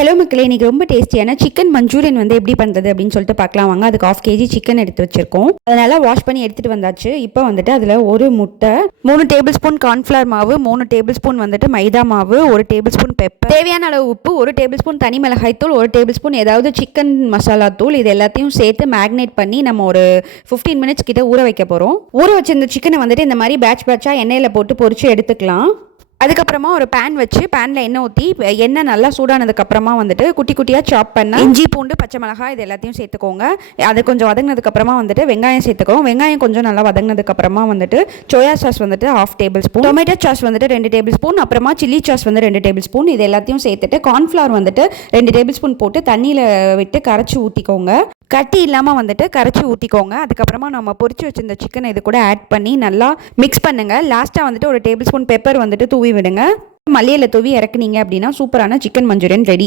Hello மக்களே, இன்றைக்கி ரொம்ப டேஸ்டியான சிக்கன் மஞ்சூரியன் வந்து எப்படி பண்ணுறது அப்படின்னு சொல்லிட்டு பார்க்கலாம் வாங்க. அதுக்கு 1/2 kg சிக்கன் எடுத்து வச்சுருக்கோம். அதனால் வாஷ் பண்ணி எடுத்துகிட்டு வந்தாச்சு. இப்போ வந்துட்டு அதில் ஒரு முட்டை, 3 டேபிள் ஸ்பூன் கார்ன்ஃப்ளவர் மாவு, 3 டேபிள் ஸ்பூன் வந்துட்டு மைதா மாவு, 1 டேபிள் ஸ்பூன் பெப்பர், தேவையான அளவு உப்பு, 1 டேபிள் ஸ்பூன் தனி மிளகாய் தூள், 1 டேபிள் ஸ்பூன் ஏதாவது சிக்கன் மசாலா தூள், இது எல்லாத்தையும் சேர்த்து மேக்னேட் பண்ணி நம்ம ஒரு 15 மினிட்ஸ் கிட்ட ஊற வைக்க போகிறோம். ஊற வச்ச இந்த சிக்கனை வந்துட்டு இந்த மாதிரி பேட்சாக எண்ணெயில் போட்டு பொரிச்சு எடுத்துக்கலாம். அதுக்கப்புறமா ஒரு பேன் வச்சு பேனில் எண்ணெய் ஊற்றி எண்ணெய் நல்லா சூடானதுக்கப்புறமா வந்துட்டு குட்டி குட்டியாக சாப் பண்ண இஞ்சி பூண்டு பச்சை மிளகாய் இது எல்லாத்தையும் சேர்த்துக்கோங்க. அது கொஞ்சம் வதங்கினதுக்கப்புறமா வந்துட்டு வெங்காயம் சேர்த்துக்கோங்க. வெங்காயம் கொஞ்சம் நல்லா வதங்கினதுக்கப்புறமா வந்துட்டு சோயா சாஸ் வந்துட்டு 1/2 டேபிள் ஸ்பூன், டொமேட்டோ சாஸ் வந்துட்டு 2 டேபிள் ஸ்பூன், அப்புறமா சில்லி சாஸ் வந்து 2 டேபிள் ஸ்பூன், இது எல்லாத்தையும் சேர்த்துட்டு கார்ன்ஃப்ளவர் வந்துட்டு 2 டேபிள் ஸ்பூன் போட்டு தண்ணியில் விட்டு கரைச்சி ஊற்றிக்கோங்க. கட்டி இல்லாமல் வந்துட்டு கரைச்சி ஊற்றிக்கோங்க. அதுக்கப்புறமா நம்ம பொரிச்சு வச்சிருந்த சிக்கனை இது கூட ஆட் பண்ணி நல்லா மிக்ஸ் பண்ணுங்கள். லாஸ்ட்டாக வந்துட்டு 1 டேபிள் ஸ்பூன் பெப்பர் வந்துட்டு தூவி விடுங்க. மல்லியில தூவி இறக்குனீங்க அப்படின்னா சூப்பரான சிக்கன் மஞ்சூரியன் ரெடி.